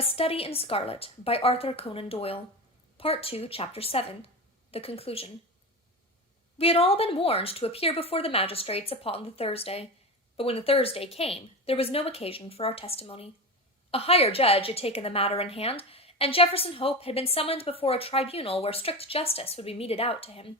A Study in Scarlet by Arthur Conan Doyle. Part 2, Chapter 7. The Conclusion. We had all been warned to appear before the magistrates upon the Thursday, but when the Thursday came, there was no occasion for our testimony. A higher judge had taken the matter in hand, and Jefferson Hope had been summoned before a tribunal where strict justice would be meted out to him.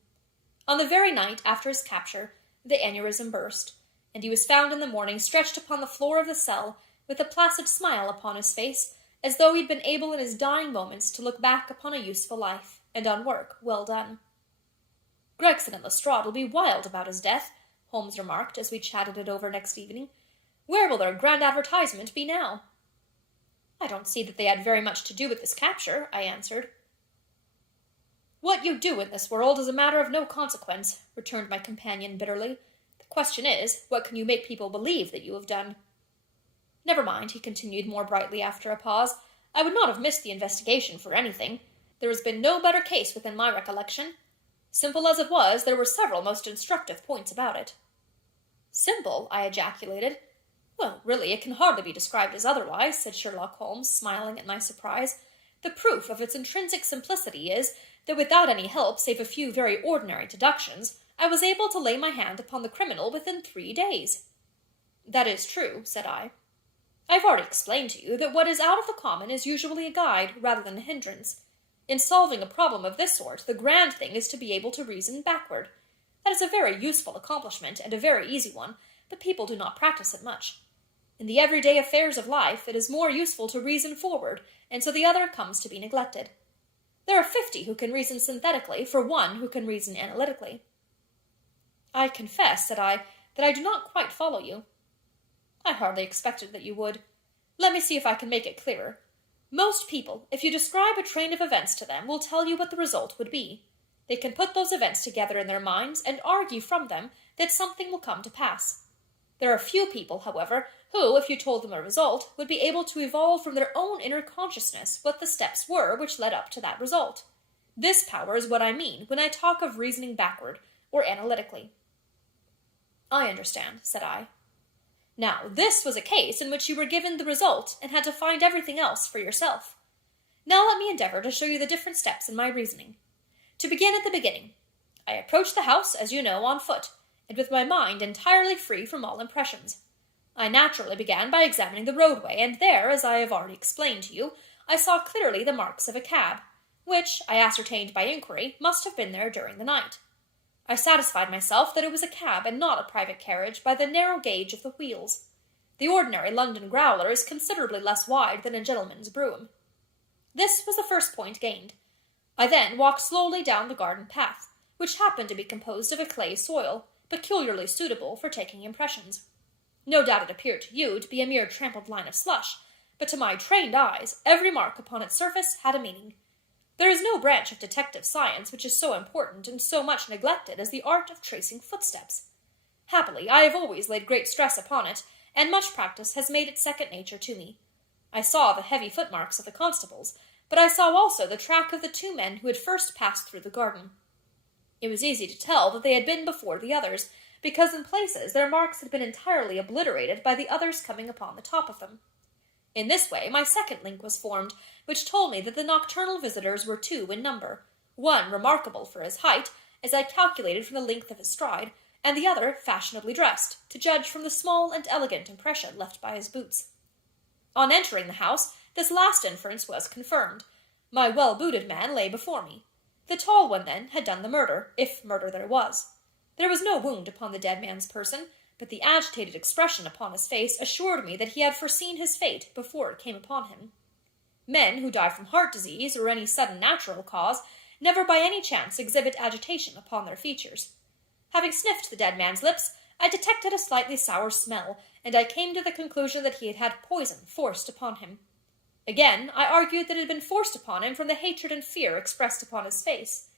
On the very night after his capture, the aneurism burst, and he was found in the morning stretched upon the floor of the cell, with a placid smile upon his face, as though he had been able in his dying moments to look back upon a useful life, and on work well done. "Gregson and Lestrade will be wild about his death," Holmes remarked as we chatted it over next evening. "Where will their grand advertisement be now?" "I don't see that they had very much to do with this capture," I answered. "What you do in this world is a matter of no consequence," returned my companion bitterly. "The question is, what can you make people believe that you have done?" "Never mind," he continued more brightly after a pause. "I would not have missed the investigation for anything. There has been no better case within my recollection. Simple as it was, there were several most instructive points about it." "Simple?" I ejaculated. "Well, really, it can hardly be described as otherwise," said Sherlock Holmes, smiling at my surprise. "The proof of its intrinsic simplicity is, that without any help save a few very ordinary deductions, I was able to lay my hand upon the criminal within 3 days." "That is true," said I. "I have already explained to you that what is out of the common is usually a guide rather than a hindrance. In solving a problem of this sort, the grand thing is to be able to reason backward. That is a very useful accomplishment, and a very easy one, but people do not practice it much. In the everyday affairs of life, it is more useful to reason forward, and so the other comes to be neglected. There are 50 who can reason synthetically for one who can reason analytically." "I confess," said I, "that I do not quite follow you." "I hardly expected that you would. Let me see if I can make it clearer. Most people, if you describe a train of events to them, will tell you what the result would be. They can put those events together in their minds and argue from them that something will come to pass. There are few people, however, who, if you told them a result, would be able to evolve from their own inner consciousness what the steps were which led up to that result. This power is what I mean when I talk of reasoning backward, or analytically." "I understand," said I. "Now, this was a case in which you were given the result and had to find everything else for yourself. Now let me endeavor to show you the different steps in my reasoning. To begin at the beginning, I approached the house, as you know, on foot, and with my mind entirely free from all impressions. I naturally began by examining the roadway, and there, as I have already explained to you, I saw clearly the marks of a cab, which, I ascertained by inquiry, must have been there during the night. I satisfied myself that it was a cab and not a private carriage by the narrow gauge of the wheels. The ordinary London growler is considerably less wide than a gentleman's brougham. This was the first point gained. I then walked slowly down the garden path, which happened to be composed of a clay soil, peculiarly suitable for taking impressions. No doubt it appeared to you to be a mere trampled line of slush, but to my trained eyes every mark upon its surface had a meaning. There is no branch of detective science which is so important and so much neglected as the art of tracing footsteps. Happily, I have always laid great stress upon it, and much practice has made it second nature to me. I saw the heavy footmarks of the constables, but I saw also the track of the 2 men who had first passed through the garden. It was easy to tell that they had been before the others, because in places their marks had been entirely obliterated by the others coming upon the top of them. In this way my second link was formed, which told me that the nocturnal visitors were 2 in number, one remarkable for his height, as I calculated from the length of his stride, and the other fashionably dressed, to judge from the small and elegant impression left by his boots. On entering the house, this last inference was confirmed. My well-booted man lay before me. The tall one, then, had done the murder, if murder there was. There was no wound upon the dead man's person, but the agitated expression upon his face assured me that he had foreseen his fate before it came upon him. Men who die from heart disease or any sudden natural cause never by any chance exhibit agitation upon their features. Having sniffed the dead man's lips, I detected a slightly sour smell, and I came to the conclusion that he had had poison forced upon him. Again, I argued that it had been forced upon him from the hatred and fear expressed upon his face.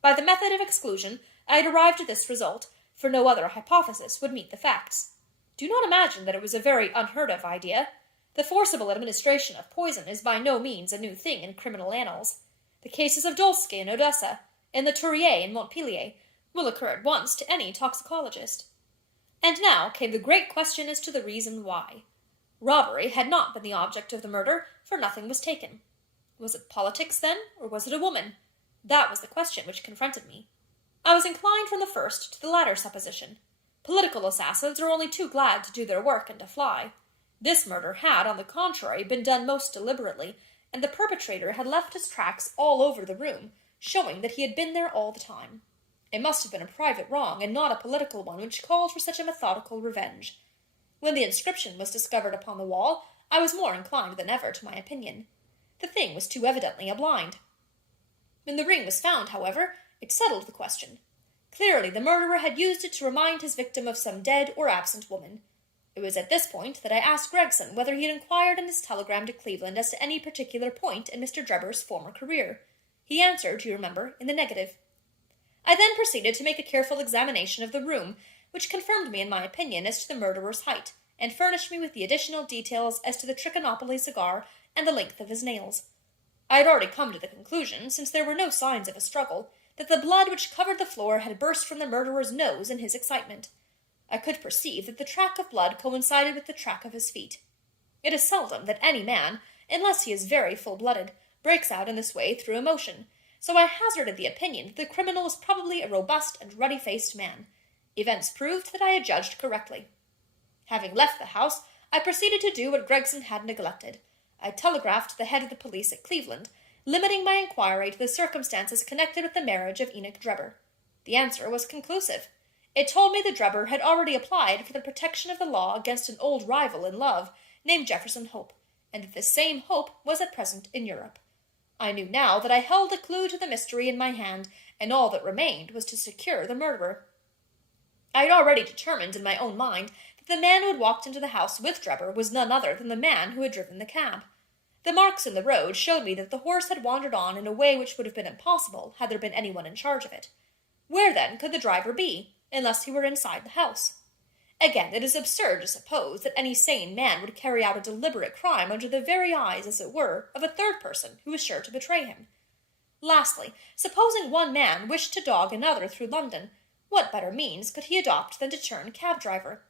By the method of exclusion, I had arrived at this result, for no other hypothesis would meet the facts. Do not imagine that it was a very unheard-of idea. The forcible administration of poison is by no means a new thing in criminal annals. The cases of Dolske in Odessa, and the Tourier in Montpellier, will occur at once to any toxicologist. And now came the great question as to the reason why. Robbery had not been the object of the murder, for nothing was taken. Was it politics, then, or was it a woman? That was the question which confronted me. I was inclined from the first to the latter supposition. Political assassins are only too glad to do their work and to fly. This murder had, on the contrary, been done most deliberately, and the perpetrator had left his tracks all over the room, showing that he had been there all the time. It must have been a private wrong, and not a political one, which called for such a methodical revenge. When the inscription was discovered upon the wall, I was more inclined than ever to my opinion. The thing was too evidently a blind. When the ring was found, however, it settled the question. Clearly the murderer had used it to remind his victim of some dead or absent woman. It was at this point that I asked Gregson whether he had inquired in his telegram to Cleveland as to any particular point in Mr. Drebber's former career. He answered, you remember, in the negative. I then proceeded to make a careful examination of the room, which confirmed me in my opinion as to the murderer's height, and furnished me with the additional details as to the Trichinopoly cigar and the length of his nails. I had already come to the conclusion, since there were no signs of a struggle, that the blood which covered the floor had burst from the murderer's nose in his excitement. I could perceive that the track of blood coincided with the track of his feet. It is seldom that any man, unless he is very full-blooded, breaks out in this way through emotion, so I hazarded the opinion that the criminal was probably a robust and ruddy-faced man. Events proved that I had judged correctly. Having left the house, I proceeded to do what Gregson had neglected. I telegraphed to the head of the police at Cleveland, limiting my inquiry to the circumstances connected with the marriage of Enoch Drebber. The answer was conclusive. It told me that Drebber had already applied for the protection of the law against an old rival in love, named Jefferson Hope, and that this same Hope was at present in Europe. I knew now that I held a clue to the mystery in my hand, and all that remained was to secure the murderer. I had already determined in my own mind that the man who had walked into the house with Drebber was none other than the man who had driven the cab. The marks in the road showed me that the horse had wandered on in a way which would have been impossible had there been anyone in charge of it. Where, then, could the driver be, unless he were inside the house? Again, it is absurd to suppose that any sane man would carry out a deliberate crime under the very eyes, as it were, of a third person who was sure to betray him. Lastly, supposing one man wished to dog another through London, what better means could he adopt than to turn cab-driver?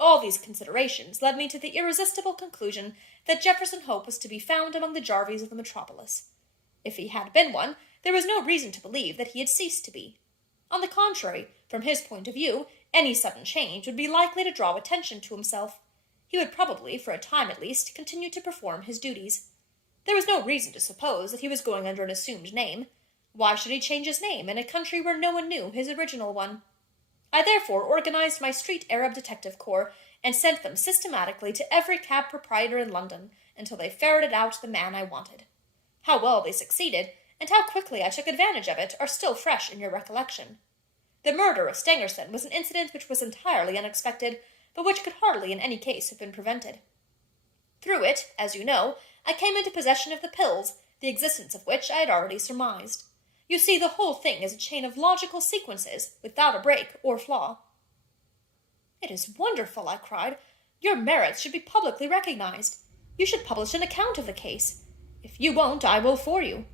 All these considerations led me to the irresistible conclusion that Jefferson Hope was to be found among the Jarvies of the metropolis. If he had been one, there was no reason to believe that he had ceased to be. On the contrary, from his point of view, any sudden change would be likely to draw attention to himself. He would probably, for a time at least, continue to perform his duties. There was no reason to suppose that he was going under an assumed name. Why should he change his name in a country where no one knew his original one? I therefore organized my street Arab detective corps and sent them systematically to every cab proprietor in London until they ferreted out the man I wanted. How well they succeeded, and how quickly I took advantage of it, are still fresh in your recollection. The murder of Stangerson was an incident which was entirely unexpected, but which could hardly in any case have been prevented. Through it, as you know, I came into possession of the pills, the existence of which I had already surmised. You see, the whole thing is a chain of logical sequences, without a break or flaw. "It is wonderful," I cried. "Your merits should be publicly recognized. You should publish an account of the case. If you won't, I will for you."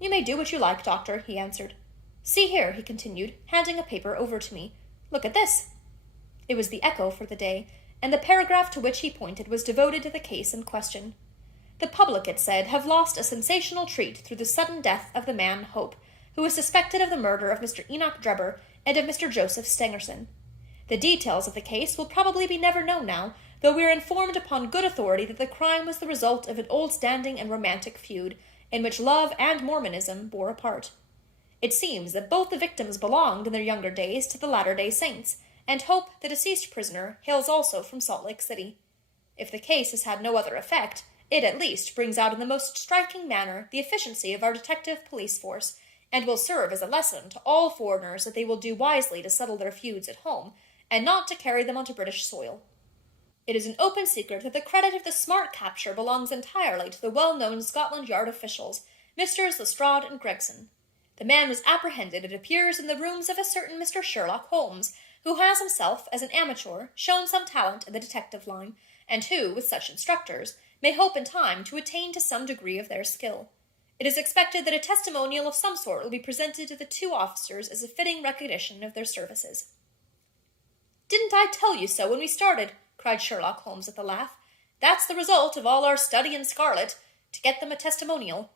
"You may do what you like, doctor," he answered. "See here," he continued, handing a paper over to me. "Look at this." It was the Echo for the day, and the paragraph to which he pointed was devoted to the case in question. The public, it said, have lost a sensational treat through the sudden death of the man Hope, who was suspected of the murder of Mr. Enoch Drebber and of Mr. Joseph Stangerson. The details of the case will probably be never known now, though we are informed upon good authority that the crime was the result of an old-standing and romantic feud, in which love and Mormonism bore a part. It seems that both the victims belonged in their younger days to the Latter-day Saints, and Hope, the deceased prisoner, hails also from Salt Lake City. If the case has had no other effect, it at least brings out in the most striking manner the efficiency of our detective police force, and will serve as a lesson to all foreigners that they will do wisely to settle their feuds at home, and not to carry them onto British soil. It is an open secret that the credit of the smart capture belongs entirely to the well-known Scotland Yard officials, Messrs. Lestrade and Gregson. The man was apprehended, it appears, in the rooms of a certain Mr. Sherlock Holmes, who has himself, as an amateur, shown some talent in the detective line, and who, with such instructors, may hope in time to attain to some degree of their skill. It is expected that a testimonial of some sort will be presented to the two officers as a fitting recognition of their services. "Didn't I tell you so when we started?" cried Sherlock Holmes with a laugh. That's the result of all our study in Scarlet, to get them a testimonial.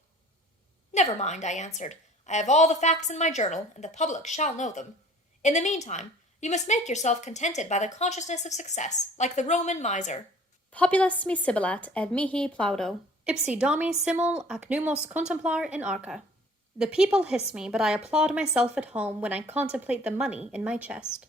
Never mind, I answered. I have all the facts in my journal, and the public shall know them. In the meantime, you must make yourself contented by the consciousness of success, like the Roman miser. Populus mi sibilat et mihi plaudo, ipsi domi simul ac numos contemplar in arca. The people hiss me, but I applaud myself at home when I contemplate the money in my chest.